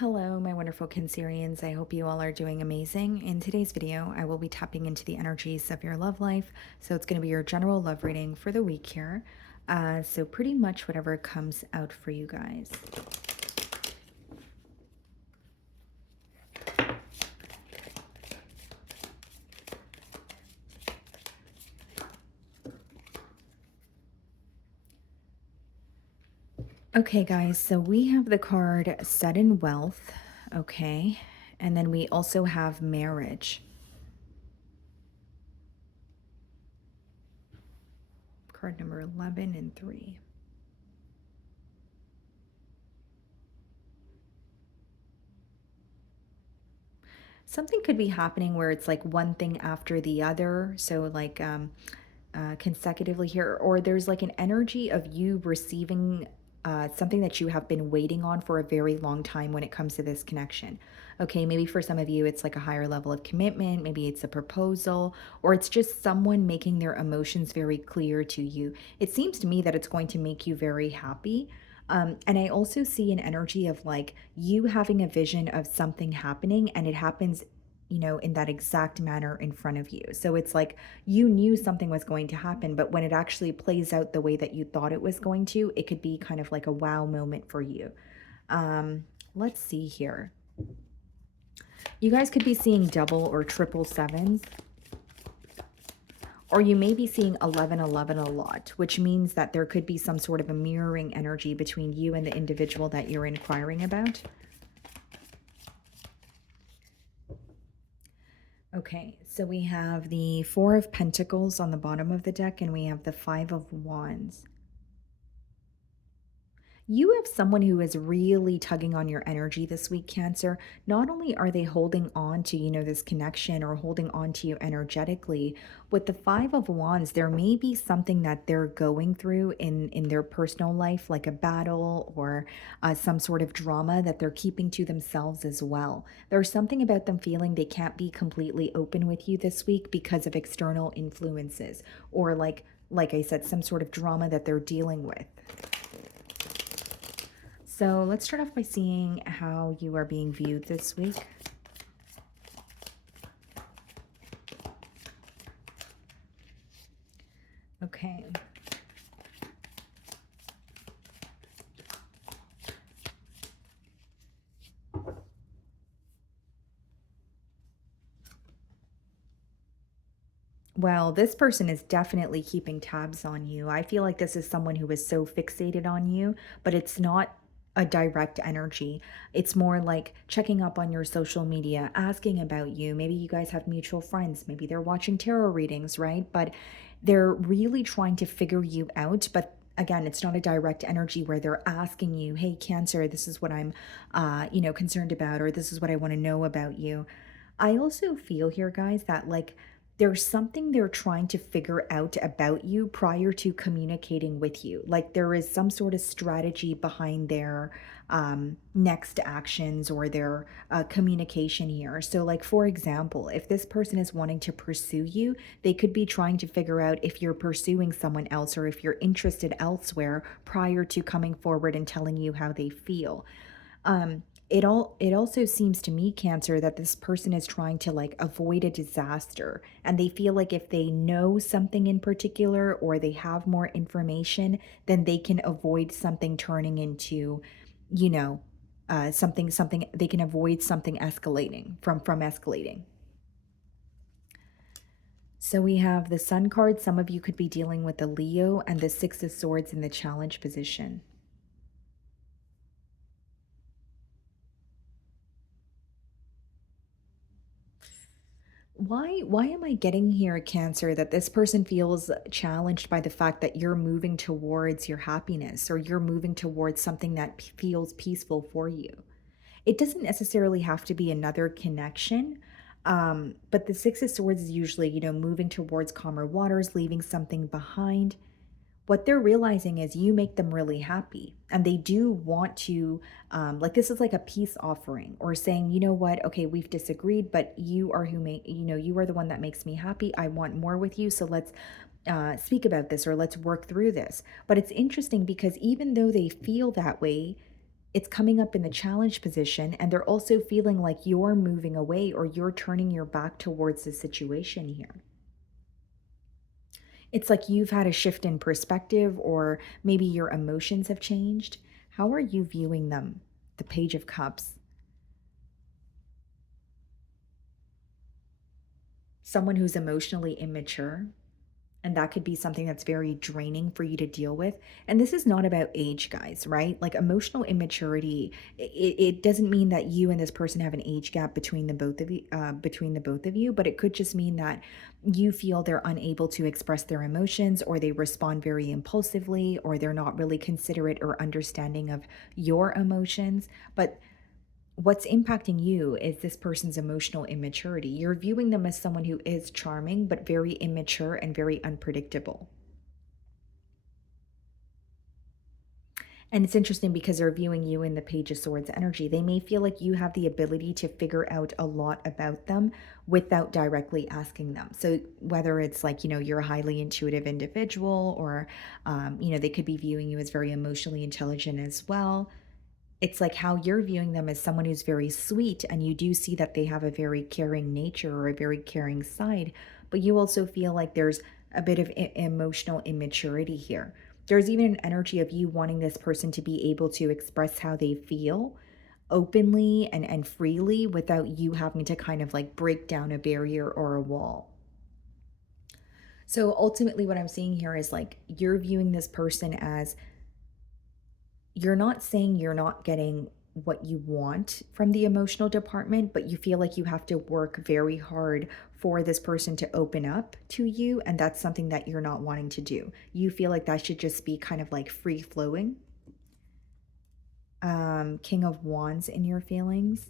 Hello, my wonderful Cancerians. I hope you all are doing amazing. In today's video, I will be tapping into the energies of your love life. So it's going to be your general love reading for the week here. So pretty much whatever comes out for you guys. Okay, guys, so we have the card Sudden Wealth, okay, and then we also have Marriage. Card number 11 and 3. Something could be happening where it's like one thing after the other. So, like, consecutively here, or there's like an energy of you receiving something that you have been waiting on for a very long time when it comes to this connection. Okay, maybe for some of you, it's like a higher level of commitment, maybe it's a proposal, or it's just someone making their emotions very clear to you. It seems to me that it's going to make you very happy. And I also see an energy of like you having a vision of something happening and it happens, in that exact manner in front of you. So it's like you knew something was going to happen, but when it actually plays out the way that you thought it was going to, it could be kind of like a wow moment for you. Let's see here. You guys could be seeing double or triple sevens, or you may be seeing 1111 a lot, which means that there could be some sort of a mirroring energy between you and the individual that you're inquiring about. Okay, so we have the Four of Pentacles on the bottom of the deck, and we have the Five of Wands. You have someone who is really tugging on your energy this week, Cancer. Not only are they holding on to, this connection or holding on to you energetically, with the Five of Wands, there may be something that they're going through in their personal life, like a battle or some sort of drama that they're keeping to themselves as well. There's something about them feeling they can't be completely open with you this week because of external influences, or like I said, some sort of drama that they're dealing with. So let's start off by seeing how you are being viewed this week. Okay. Well, this person is definitely keeping tabs on you. I feel like this is someone who is so fixated on you, but it's not a direct energy. It's more like checking up on your social media, asking about you. Maybe you guys have mutual friends. Maybe they're watching tarot readings, right? But they're really trying to figure you out. But again, it's not a direct energy where they're asking you, hey, Cancer, this is what I'm, concerned about, or this is what I want to know about you. I also feel here, guys, that like there's something they're trying to figure out about you prior to communicating with you. Like there is some sort of strategy behind their next actions or their communication here. So, like, for example, if this person is wanting to pursue you, they could be trying to figure out if you're pursuing someone else or if you're interested elsewhere prior to coming forward and telling you how they feel. It also seems to me, Cancer, that this person is trying to like avoid a disaster, and they feel like if they know something in particular or they have more information, then they can avoid something turning into, you know something they can avoid something escalating from escalating. So we have the Sun card. Some of you could be dealing with the Leo, and the Six of Swords in the challenge position. Why am I getting here, Cancer, that this person feels challenged by the fact that you're moving towards your happiness, or you're moving towards something that feels peaceful for you? It doesn't necessarily have to be another connection. But the Six of Swords is usually, moving towards calmer waters, leaving something behind. What they're realizing is you make them really happy, and they do want to, like, this is like a peace offering, or saying, you know what, okay, we've disagreed, but you are who make, you are the one that makes me happy. I want more with you, so let's speak about this, or let's work through this. But it's interesting because even though they feel that way, It's coming up in the challenge position, and they're also feeling like you're moving away or you're turning your back towards the situation here. It's like you've had a shift in perspective, or maybe your emotions have changed. How are you viewing them? The Page of Cups. Someone who's emotionally immature. And that could be something that's very draining for you to deal with. And this is not about age, guys, right? Like emotional immaturity, it doesn't mean that you and this person have an age gap between the both of you, but it could just mean that you feel they're unable to express their emotions, or they respond very impulsively, or they're not really considerate or understanding of your emotions. But what's impacting you is this person's emotional immaturity. You're viewing them as someone who is charming, but very immature and very unpredictable. And it's interesting because they're viewing you in the Page of Swords energy. They may feel like you have the ability to figure out a lot about them without directly asking them. So whether it's like, you're a highly intuitive individual, or, they could be viewing you as very emotionally intelligent as well. It's like how you're viewing them as someone who's very sweet, and you do see that they have a very caring nature or a very caring side, but you also feel like there's a bit of emotional immaturity here. There's even an energy of you wanting this person to be able to express how they feel openly and freely without you having to kind of like break down a barrier or a wall. So ultimately, what I'm seeing here is like you're viewing this person as, you're not saying you're not getting what you want from the emotional department, but you feel like you have to work very hard for this person to open up to you. And that's something that you're not wanting to do. You feel like that should just be kind of like free flowing. King of Wands in your feelings,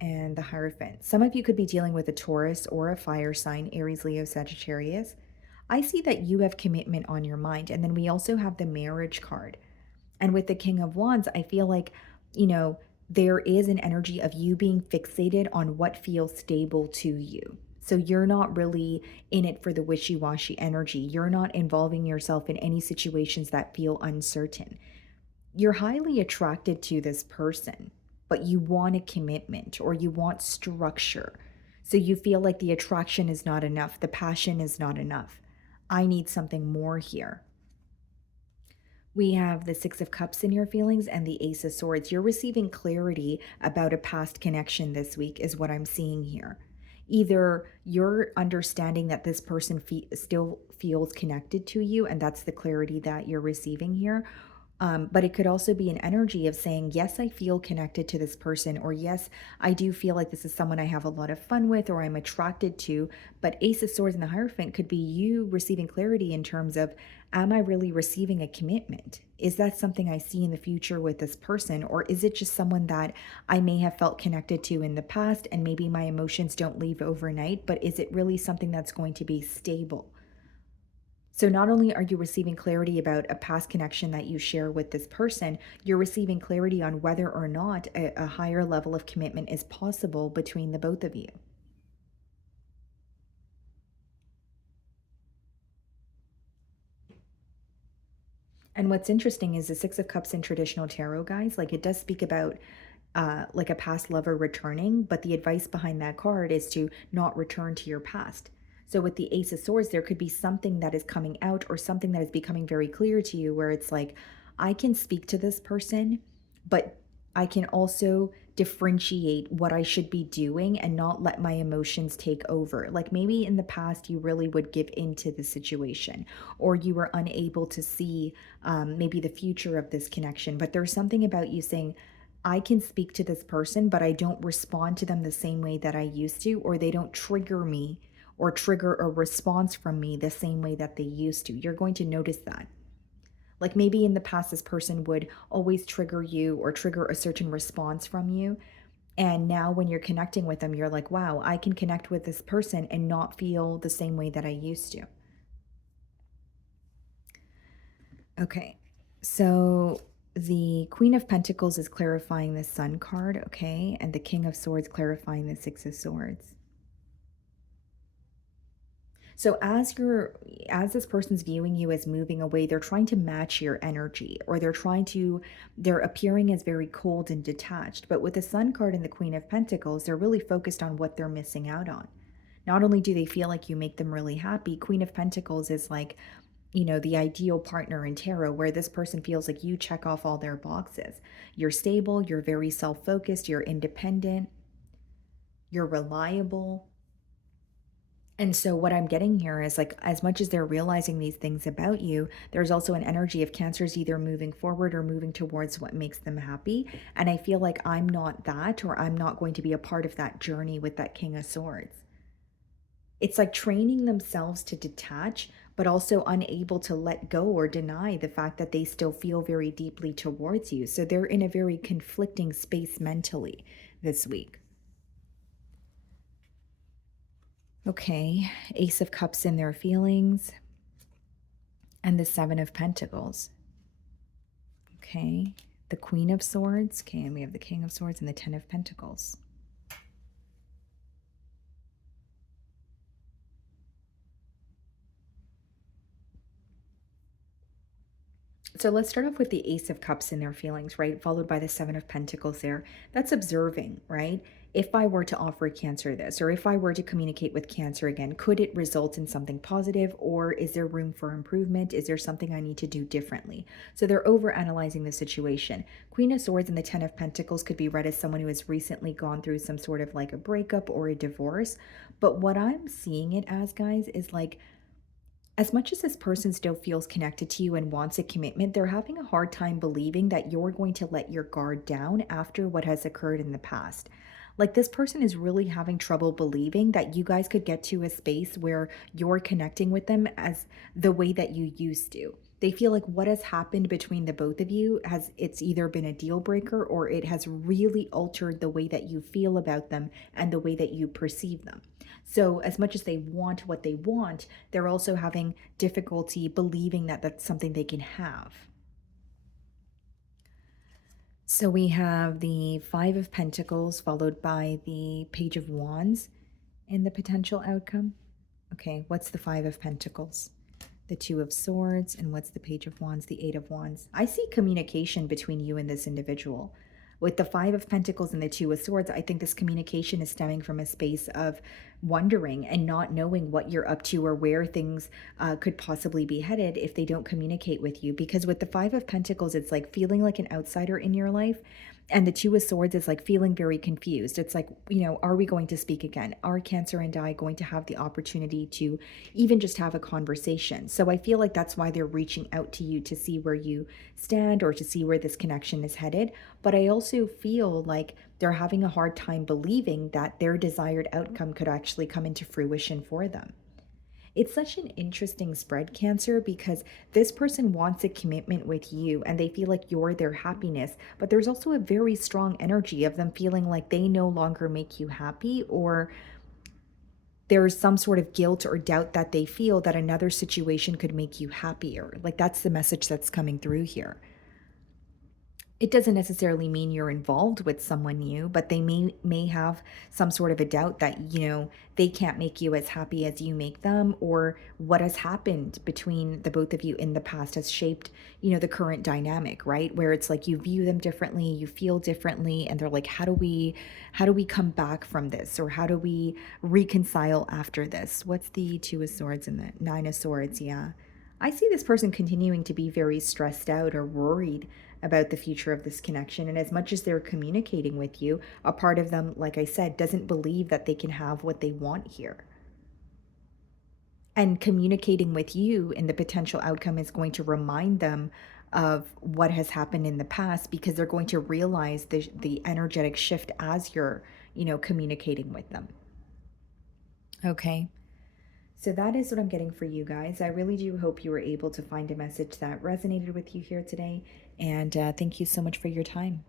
and the Hierophant. Some of you could be dealing with a Taurus or a fire sign, Aries, Leo, Sagittarius. I see that you have commitment on your mind. And then we also have the Marriage card. And with the King of Wands, I feel like, you know, there is an energy of you being fixated on what feels stable to you. So you're not really in it for the wishy washy energy. You're not involving yourself in any situations that feel uncertain. You're highly attracted to this person, but you want a commitment or you want structure. So you feel like the attraction is not enough, the passion is not enough. I need something more here. We have the Six of Cups in your feelings and the Ace of Swords. You're receiving clarity about a past connection this week, is what I'm seeing here. Either you're understanding that this person still feels connected to you, and that's the clarity that you're receiving here. But it could also be an energy of saying, yes, I feel connected to this person, or yes, I do feel like this is someone I have a lot of fun with or I'm attracted to. But Ace of Swords and the Hierophant could be you receiving clarity in terms of, am I really receiving a commitment? Is that something I see in the future with this person? Or is it just someone that I may have felt connected to in the past and maybe my emotions don't leave overnight, but is it really something that's going to be stable? So not only are you receiving clarity about a past connection that you share with this person, you're receiving clarity on whether or not a higher level of commitment is possible between the both of you. And what's interesting is the Six of Cups in traditional tarot, guys, like it does speak about like a past lover returning, but the advice behind that card is to not return to your past. So with the Ace of Swords, there could be something that is coming out or something that is becoming very clear to you where it's like, I can speak to this person, but I can also differentiate what I should be doing and not let my emotions take over. Like maybe in the past, you really would give into the situation, or you were unable to see maybe the future of this connection. But there's something about you saying, I can speak to this person, but I don't respond to them the same way that I used to, or they don't trigger me or trigger a response from me the same way that they used to. You're going to notice that. Like maybe in the past, this person would always trigger you or trigger a certain response from you. And now when you're connecting with them, you're like, wow, I can connect with this person and not feel the same way that I used to. Okay. So the Queen of Pentacles is clarifying the Sun card, okay? And the King of Swords clarifying the Six of Swords. So as this person's viewing you as moving away, they're trying to match your energy, or they're appearing as very cold and detached. But with the Sun card and the Queen of Pentacles, they're really focused on what they're missing out on. Not only do they feel like you make them really happy, Queen of Pentacles is like, the ideal partner in tarot, where this person feels like you check off all their boxes. You're stable, you're very self-focused, you're independent, you're reliable. And so, what I'm getting here is like, as much as they're realizing these things about you, there's also an energy of Cancer's either moving forward or moving towards what makes them happy. And I feel like I'm not that, or I'm not going to be a part of that journey with that King of Swords. It's like training themselves to detach, but also unable to let go or deny the fact that they still feel very deeply towards you. So, they're in a very conflicting space mentally this week. Okay, Ace of Cups in their feelings, and the Seven of Pentacles. Okay, the Queen of Swords. Okay, and we have the King of Swords and the Ten of Pentacles. So let's start off with the Ace of Cups in their feelings, right? Followed by the Seven of Pentacles there. That's observing, right? If I were to offer Cancer this, or if I were to communicate with Cancer again, could it result in something positive, or is there room for improvement? Is there something I need to do differently? So they're over analyzing the situation. Queen of Swords and the Ten of Pentacles could be read as someone who has recently gone through some sort of like a breakup or a divorce. But what I'm seeing it as, guys, is like, as much as this person still feels connected to you and wants a commitment, they're having a hard time believing that you're going to let your guard down after what has occurred in the past. Like, this person is really having trouble believing that you guys could get to a space where you're connecting with them as the way that you used to. They feel like what has happened between the both of you has it's either been a deal breaker, or it has really altered the way that you feel about them and the way that you perceive them. So, as much as they want what they want, they're also having difficulty believing that that's something they can have. So, we have the Five of Pentacles followed by the Page of Wands in the potential outcome. Okay, what's the Five of Pentacles? The Two of Swords, and what's the Page of Wands? The Eight of Wands. I see communication between you and this individual. With the Five of Pentacles and the Two of Swords, I think this communication is stemming from a space of wondering and not knowing what you're up to, or where things could possibly be headed if they don't communicate with you. Because with the Five of Pentacles, it's like feeling like an outsider in your life. And the Two of Swords is like feeling very confused. It's like, are we going to speak again? Are Cancer and I going to have the opportunity to even just have a conversation? So I feel like that's why they're reaching out to you, to see where you stand or to see where this connection is headed. But I also feel like they're having a hard time believing that their desired outcome could actually come into fruition for them. It's such an interesting spread, Cancer, because this person wants a commitment with you and they feel like you're their happiness, but there's also a very strong energy of them feeling like they no longer make you happy, or there's some sort of guilt or doubt that they feel that another situation could make you happier. Like, that's the message that's coming through here. It doesn't necessarily mean you're involved with someone new, but they may have some sort of a doubt that, they can't make you as happy as you make them, or what has happened between the both of you in the past has shaped, the current dynamic, right? Where it's like you view them differently, you feel differently, and they're like, how do we come back from this? Or how do we reconcile after this? What's the Two of Swords and the Nine of Swords? Yeah. I see this person continuing to be very stressed out or worried about the future of this connection. And as much as they're communicating with you, a part of them, like I said, doesn't believe that they can have what they want here. And communicating with you in the potential outcome is going to remind them of what has happened in the past, because they're going to realize the energetic shift as you're, communicating with them. Okay. So that is what I'm getting for you guys. I really do hope you were able to find a message that resonated with you here today. And thank you so much for your time.